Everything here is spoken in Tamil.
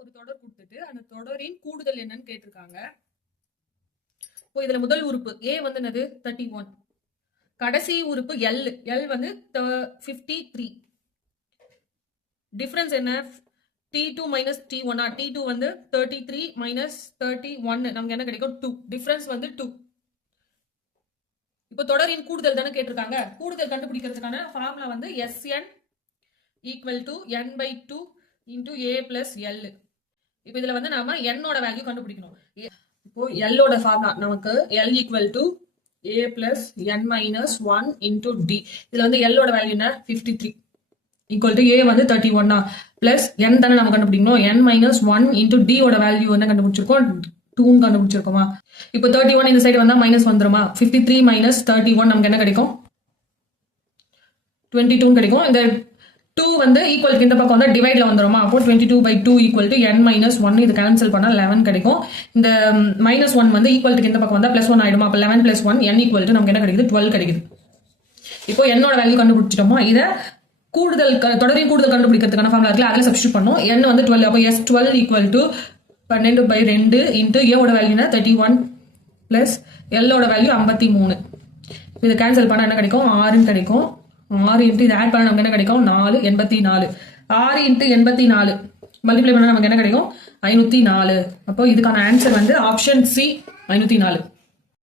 ஒரு தொடர் கொடுத்துட்டு அந்த தொடரின் கூடுதல் என்னன்னு கேட்டிருக்காங்க. இப்போ இதுல முதல் உறுப்பு a வந்து என்னது 31, கடைசி உறுப்பு l வந்து 53. டிஃபரன்ஸ் என்ன? t2 minus t1. t2 வந்து 33 மைனஸ் 31 நமக்கு என்ன கிடைக்கும்? 2. டிஃபரன்ஸ் வந்து 2. இப்போ தொடரின் கூடுதல் தானே கேட்டிருக்காங்க. கூடுதல் கண்டுபிடிக்கிறதுக்கான ஃபார்முலா வந்து Sn equal to n/2 into a plus l. இப்போ இதுல வந்து நாம n ஓட வேல்யூ கண்டுபிடிக்கணும். இப்போ l ஓட ஃபார்முலா நமக்கு l equal to a plus n minus 1 into d. இதுல வந்து l ஓட வேல்யூ என்ன? 53 ஈக்குவல் டு a வந்து 31 பிளஸ் n தானே நம்ம கண்டுபிடிக்கணும். n மைனஸ் 1 இன்டூ d ஓட வேல்யூ என்ன கண்டுபிடிச்சிருக்கோம்? 2 கண்டுபிடிச்சிருக்கோமா? இப்போ 31 இந்த சைடு வந்தா மைனஸ் வந்துருமா? 53 மைனஸ் 31 நமக்கு என்ன கிடைக்கும்? 22 கிடைக்கும். இந்த 2 வந்து ஈக்குவலுக்கு இந்த பக்கம் வந்தா டிவைட்ல வந்துருமா? அப்போ 22/2 ஈக்குவல் டு n மைனஸ் 1. இது கேன்சல் பண்ணா 11 கிடைக்கும். இந்த மைனஸ் 1 வந்து ஈக்குவலுக்கு இந்த பக்கம் வந்தா பிளஸ் 1 ஆயிடுமா? அப்போ 11 பிளஸ் 1 n ஈக்குவல் டு நமக்கு என்ன கிடைக்குது? 12 கிடைக்குது. இப்போ n ஓட வேல்யூ கண்டுபிடிச்சிட்டோமா? இதை கூடுதல் தொடரின் கூடுதல் கண்டுபிடிக்கிறதுக்கான ஃபார்முலா இருக்குல்ல, அதில் சப்ஸ்டியூட் பண்ணோம். n வந்து 12. அப்போ S12 equal to 12/2 into a ஓட வேல்யூனா 31 பிளஸ் l ஓட வேல்யூ 53. இது கேன்சல் பண்ணா என்ன கிடைக்கும்? 6 கிடைக்கும். 6 இன்ட்டு இது ஆட் பண்ண நமக்கு என்ன கிடைக்கும்? 4, 84. 6 இன்ட்டு 84 மல்டிப்ளை பண்ணா நமக்கு என்ன கிடைக்கும்? 504. அப்போ இதுக்கான ஆன்சர் வந்து ஆப்ஷன் சி 504.